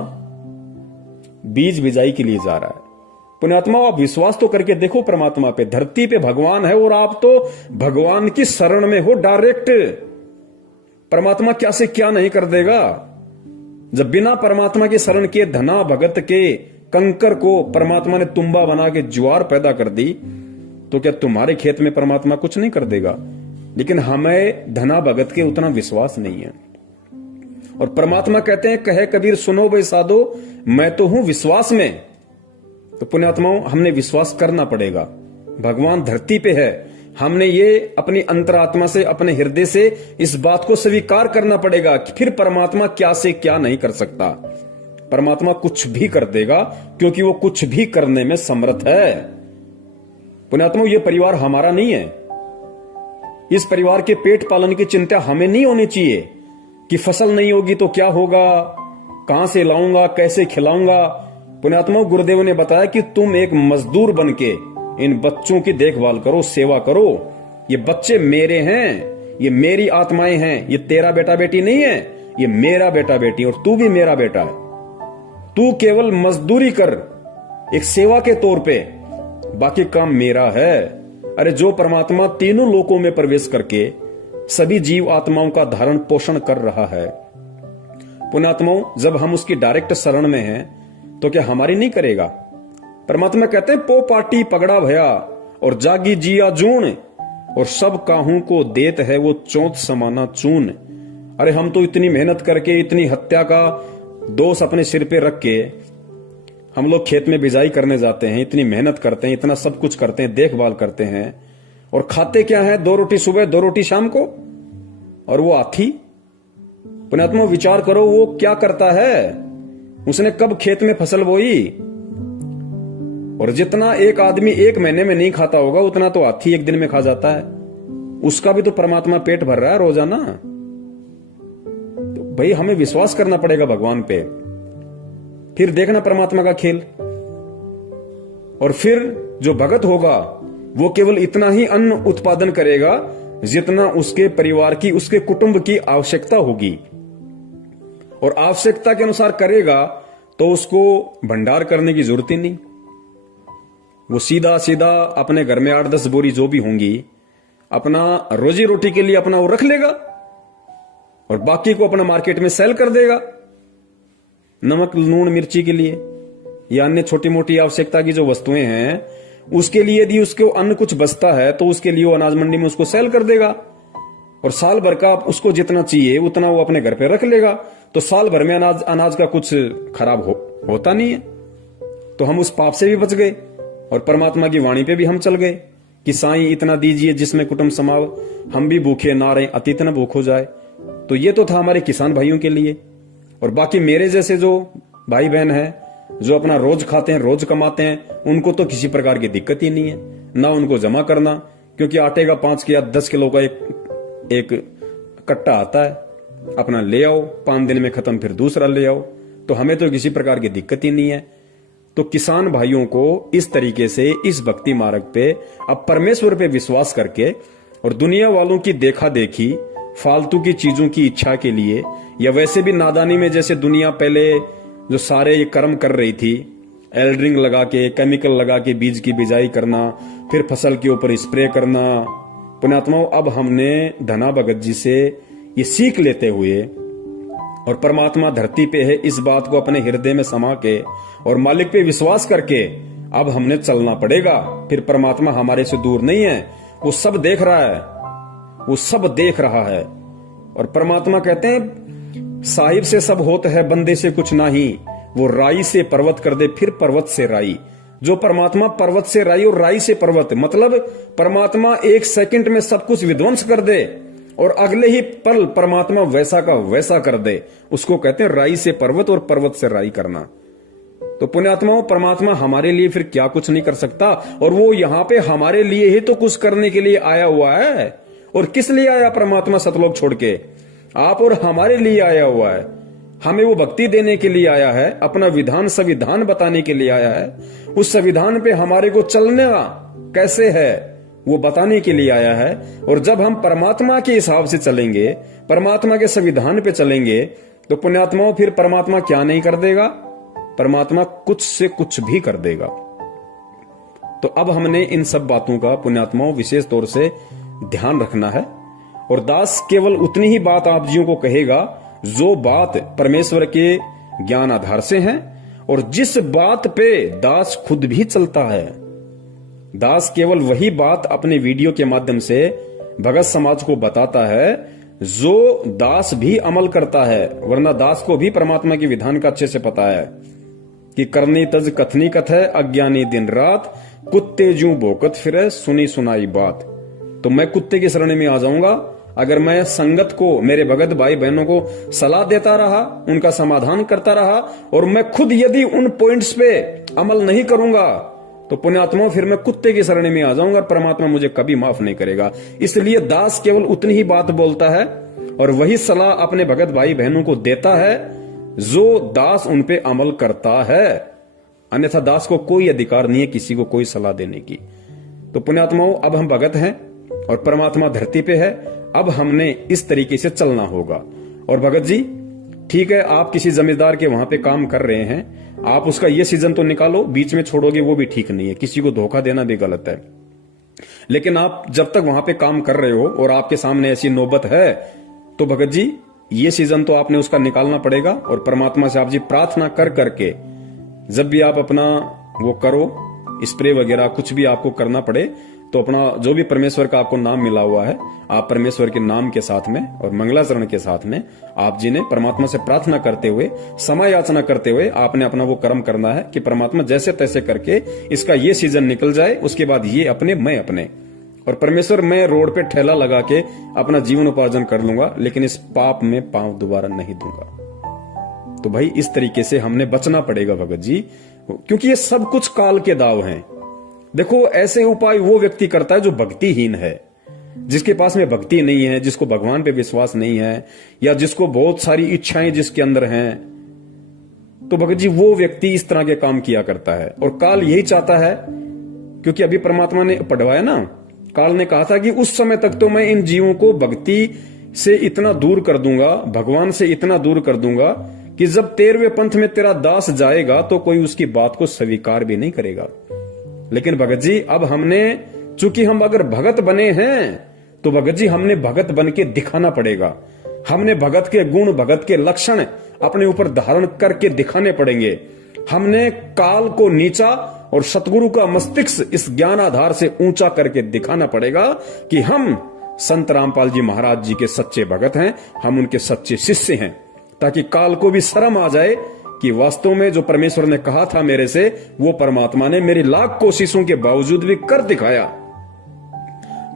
बीज बिजाई के लिए जा रहा है। पुण्यात्मा आप विश्वास तो करके देखो परमात्मा पे, धरती पे भगवान है और आप तो भगवान की शरण में हो डायरेक्ट। परमात्मा क्या से क्या नहीं कर देगा। जब बिना परमात्मा की शरण के धना भगत के कंकर को परमात्मा ने तुम्बा बना के ज्वार पैदा कर दी, तो क्या तुम्हारे खेत में परमात्मा कुछ नहीं कर देगा? लेकिन हमें धना भगत के उतना विश्वास नहीं है। और परमात्मा कहते हैं कहे कबीर सुनो भाई साधो, मैं तो हूं विश्वास में। तो पुण्यात्माओं हमने विश्वास करना पड़ेगा, भगवान धरती पे है। हमने ये अपनी अंतरात्मा से, अपने हृदय से इस बात को स्वीकार करना पड़ेगा कि फिर परमात्मा क्या से क्या नहीं कर सकता। परमात्मा कुछ भी कर देगा क्योंकि वो कुछ भी करने में समर्थ है। पुण्यात्माओं ये परिवार हमारा नहीं है। इस परिवार के पेट पालन की चिंता हमें नहीं होनी चाहिए कि फसल नहीं होगी तो क्या होगा, कहां से लाऊंगा, कैसे खिलाऊंगा। पुण्यात्माओं गुरुदेव ने बताया कि तुम एक मजदूर बनके इन बच्चों की देखभाल करो, सेवा करो। ये बच्चे मेरे हैं, ये मेरी आत्माएं हैं, ये तेरा बेटा बेटी नहीं है, ये मेरा बेटा बेटी और तू भी मेरा बेटा है। तू केवल मजदूरी कर एक सेवा के तौर पे, बाकी काम मेरा है। अरे जो परमात्मा तीनों लोकों में प्रवेश करके सभी जीव आत्माओं का धारण पोषण कर रहा है, पुण्यात्माओं जब हम उसकी डायरेक्ट शरण में हैं तो क्या हमारी नहीं करेगा? परमात्मा कहते हैं पो पाटी पगड़ा भया और जागी जिया जून और सब काहू को देत है वो चौथ समाना चून। अरे हम तो इतनी मेहनत करके इतनी हत्या का दोष अपने सिर पे रख के हम लोग खेत में बिजाई करने जाते हैं, इतनी मेहनत करते हैं, इतना सब कुछ करते हैं, देखभाल करते हैं, और खाते क्या है? 2 रोटी सुबह 2 रोटी शाम को। और वो हाथी, पुण्यात्मा विचार करो वो क्या करता है? उसने कब खेत में फसल बोई? और जितना एक आदमी 1 महीने में नहीं खाता होगा उतना तो हाथी 1 दिन में खा जाता है। उसका भी तो परमात्मा पेट भर रहा है रोजाना। तो भाई हमें विश्वास करना पड़ेगा भगवान पे, फिर देखना परमात्मा का खेल। और फिर जो भगत होगा वो केवल इतना ही अन्न उत्पादन करेगा जितना उसके परिवार की, उसके कुटुंब की आवश्यकता होगी, और आवश्यकता के अनुसार करेगा तो उसको भंडार करने की जरूरत ही नहीं। वो सीधा सीधा अपने घर में 8-10 बोरी जो भी होंगी अपना रोजी रोटी के लिए अपना वो रख लेगा और बाकी को अपना मार्केट में सेल कर देगा, नमक लूण मिर्ची के लिए या अन्य छोटी मोटी आवश्यकता की जो वस्तुएं हैं उसके लिए यदि उसको अन्न कुछ बचता है तो उसके लिए वो अनाज मंडी में उसको सेल कर देगा, और साल भर का उसको जितना चाहिए उतना वो अपने घर पे रख लेगा। तो साल भर में अनाज का कुछ खराब होता नहीं है, तो हम उस पाप से भी बच गए। और परमात्मा की वाणी पे भी हम चल गए कि साईं इतना दीजिए जिसमें कुटुंब समाव, हम भी भूखे ना रहे अतीत न भूख हो जाए। तो ये तो था हमारे किसान भाइयों के लिए। और बाकी मेरे जैसे जो भाई बहन है जो अपना रोज खाते हैं, रोज कमाते हैं, उनको तो किसी प्रकार की दिक्कत ही नहीं है, ना उनको जमा करना, क्योंकि आटे का 5 या 10 किलो का एक कट्टा आता है, अपना ले आओ, 5 दिन में खत्म, फिर दूसरा ले आओ। तो हमें तो किसी प्रकार की दिक्कत ही नहीं है। तो किसान भाइयों को इस तरीके से इस भक्ति मार्ग पे अब परमेश्वर पे विश्वास करके और दुनिया वालों की देखा देखी फालतू की चीजों की इच्छा के लिए, या वैसे भी नादानी में जैसे दुनिया पहले जो सारे ये कर्म कर रही थी, एल्ड्रिंग लगा के, केमिकल लगा के बीज की बिजाई करना, फिर फसल के ऊपर स्प्रे करना। पुण्यात्माओं, अब हमने धना भगत जी से ये सीख लेते हुए और परमात्मा धरती पे है इस बात को अपने हृदय में समा के और मालिक पे विश्वास करके अब हमने चलना पड़ेगा। फिर परमात्मा हमारे से दूर नहीं है, वो सब देख रहा है, वो सब देख रहा है। और परमात्मा कहते हैं साहिब से सब होता है, बंदे से कुछ नहीं, वो राई से पर्वत कर दे, फिर पर्वत से राई। जो परमात्मा पर्वत से राई और राई से पर्वत, मतलब परमात्मा 1 सेकंड में सब कुछ विध्वंस कर दे और अगले ही पल परमात्मा वैसा का वैसा कर दे, उसको कहते हैं राई से पर्वत और पर्वत से राई करना। तो पुण्यात्माओं, परमात्मा हमारे लिए फिर क्या कुछ नहीं कर सकता, और वो यहां पे हमारे लिए ही तो कुछ करने के लिए आया हुआ है। और किस लिए आया परमात्मा सतलोक छोड़ के? आप और हमारे लिए आया हुआ है। हमें वो भक्ति देने के लिए आया है, अपना विधान संविधान बताने के लिए आया है, उस संविधान पे हमारे को चलना कैसे है वो बताने के लिए आया है। और जब हम परमात्मा के हिसाब से चलेंगे, परमात्मा के संविधान पे चलेंगे, तो पुण्यात्माओं फिर परमात्मा क्या नहीं कर देगा? परमात्मा कुछ से कुछ भी कर देगा। तो अब हमने इन सब बातों का पुण्यात्माओं विशेष तौर से ध्यान रखना है। और दास केवल उतनी ही बात आप जियों को कहेगा जो बात परमेश्वर के ज्ञान आधार से है और जिस बात पे दास खुद भी चलता है। दास केवल वही बात अपने वीडियो के माध्यम से भगत समाज को बताता है जो दास भी अमल करता है, वरना दास को भी परमात्मा के विधान का अच्छे से पता है कि करनी तज कथनी कथ है, अज्ञानी दिन रात, कुत्ते जू भोकत फिरे, सुनी सुनाई बात। तो मैं कुत्ते की शरण में आ जाऊंगा अगर मैं संगत को, मेरे भगत भाई बहनों को सलाह देता रहा, उनका समाधान करता रहा और मैं खुद यदि उन पॉइंट्स पे अमल नहीं करूंगा, तो पुण्यात्मा फिर मैं कुत्ते की शरण में आ जाऊंगा, परमात्मा मुझे कभी माफ नहीं करेगा। इसलिए दास केवल उतनी ही बात बोलता है और वही सलाह अपने भगत भाई बहनों को देता है जो दास उन पे अमल करता है। अन्यथा दास को कोई अधिकार नहीं है किसी को कोई सलाह देने की। तो पुण्यात्माओं, अब हम भगत हैं और परमात्मा धरती पे है, अब हमने इस तरीके से चलना होगा। और भगत जी, ठीक है, आप किसी जमींदार के वहां पे काम कर रहे हैं, आप उसका ये सीजन तो निकालो, बीच में छोड़ोगे वो भी ठीक नहीं है, किसी को धोखा देना भी गलत है। लेकिन आप जब तक वहां पे काम कर रहे हो और आपके सामने ऐसी नौबत है, तो भगत जी ये सीजन तो आपने उसका निकालना पड़ेगा। और परमात्मा से आप जी प्रार्थना कर करके जब भी आप अपना वो करो, स्प्रे वगैरह कुछ भी आपको करना पड़े, तो अपना जो भी परमेश्वर का आपको नाम मिला हुआ है, आप परमेश्वर के नाम के साथ में और मंगलाचरण के साथ में आप जी ने परमात्मा से प्रार्थना करते हुए, समय याचना करते हुए आपने अपना वो कर्म करना है कि परमात्मा जैसे तैसे करके इसका ये सीजन निकल जाए, उसके बाद ये अपने मैं अपने। और परमेश्वर, मैं रोड पे ठेला लगा के अपना जीवन उपार्जन कर लूंगा, लेकिन इस पाप में पांव दोबारा नहीं दूंगा। तो भाई इस तरीके से हमने बचना पड़ेगा भगत जी, क्योंकि ये सब कुछ काल के दाव हैं। देखो, ऐसे उपाय वो व्यक्ति करता है जो भक्तिहीन है, जिसके पास में भक्ति नहीं है, जिसको भगवान पे विश्वास नहीं है, या जिसको बहुत सारी इच्छाएं जिसके अंदर हैं। तो भगत जी वो व्यक्ति इस तरह के काम किया करता है। और काल यही चाहता है, क्योंकि अभी परमात्मा ने पढ़वाया ना, काल ने कहा था कि उस समय तक तो मैं इन जीवों को भक्ति से इतना दूर कर दूंगा, भगवान से इतना दूर कर दूंगा कि जब 13वें पंथ में तेरा दास जाएगा तो कोई उसकी बात को स्वीकार भी नहीं करेगा। लेकिन भगत जी, अब हमने, चूंकि हम अगर भगत बने हैं, तो भगत जी हमने भगत बन के दिखाना पड़ेगा। हमने भगत के गुण, भगत के लक्षण अपने ऊपर धारण करके दिखाने पड़ेंगे। हमने काल को नीचा और सतगुरु का मस्तिष्क इस ज्ञान आधार से ऊंचा करके दिखाना पड़ेगा कि हम संत रामपाल जी महाराज जी के सच्चे भगत हैं, हम उनके सच्चे शिष्य हैं, ताकि काल को भी शर्म आ जाए कि वास्तव में जो परमेश्वर ने कहा था मेरे से, वो परमात्मा ने मेरी लाख कोशिशों के बावजूद भी कर दिखाया।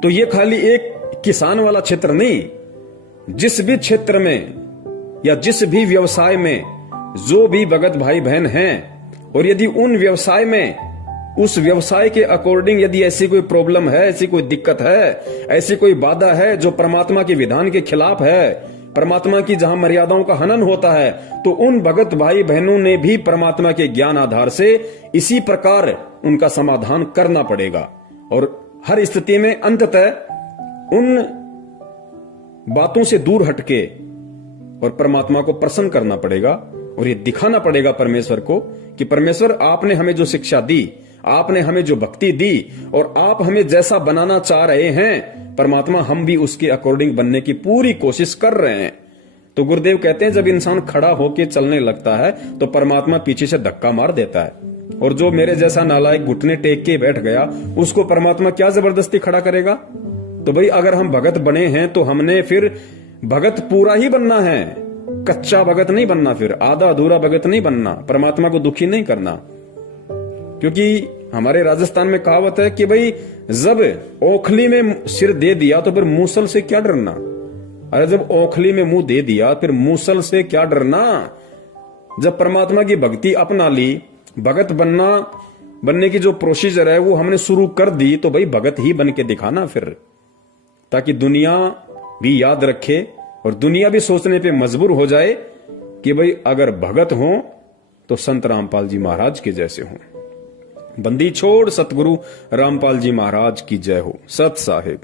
तो ये खाली एक किसान वाला क्षेत्र नहीं, जिस भी क्षेत्र में या जिस भी व्यवसाय में जो भी भगत भाई बहन हैं, और यदि उन व्यवसाय में उस व्यवसाय के अकॉर्डिंग यदि ऐसी कोई प्रॉब्लम है, ऐसी कोई दिक्कत है, ऐसी कोई बाधा है जो परमात्मा के विधान के खिलाफ है, परमात्मा की जहां मर्यादाओं का हनन होता है, तो उन भगत भाई बहनों ने भी परमात्मा के ज्ञान आधार से इसी प्रकार उनका समाधान करना पड़ेगा। और हर स्थिति में अंततः उन बातों से दूर हटके और परमात्मा को प्रसन्न करना पड़ेगा, और ये दिखाना पड़ेगा परमेश्वर को कि परमेश्वर आपने हमें जो शिक्षा दी, आपने हमें जो भक्ति दी, और आप हमें जैसा बनाना चाह रहे हैं परमात्मा, हम भी उसके अकॉर्डिंग बनने की पूरी कोशिश कर रहे हैं। तो गुरुदेव कहते हैं जब इंसान खड़ा होके चलने लगता है तो परमात्मा पीछे से धक्का मार देता है, और जो मेरे जैसा नालायक घुटने टेक के बैठ गया उसको परमात्मा क्या जबरदस्ती खड़ा करेगा। तो भाई अगर हम भगत बने हैं तो हमने फिर भगत पूरा ही बनना है, कच्चा भगत नहीं बनना, फिर आधा अधूरा भगत नहीं बनना, परमात्मा को दुखी नहीं करना। क्योंकि हमारे राजस्थान में कहावत है कि भाई जब ओखली में सिर दे दिया तो फिर मूसल से क्या डरना। अरे जब ओखली में मुंह दे दिया फिर मूसल से क्या डरना। जब परमात्मा की भक्ति अपना ली, भगत बनने की जो प्रोसीजर है वो हमने शुरू कर दी, तो भाई भगत ही बन के दिखाना फिर, ताकि दुनिया भी याद रखे और दुनिया भी सोचने पे मजबूर हो जाए कि भाई अगर भगत हो तो संत रामपाल जी महाराज के जैसे हों। बंदी छोड़ सतगुरु रामपाल जी महाराज की जय हो। सत साहिब।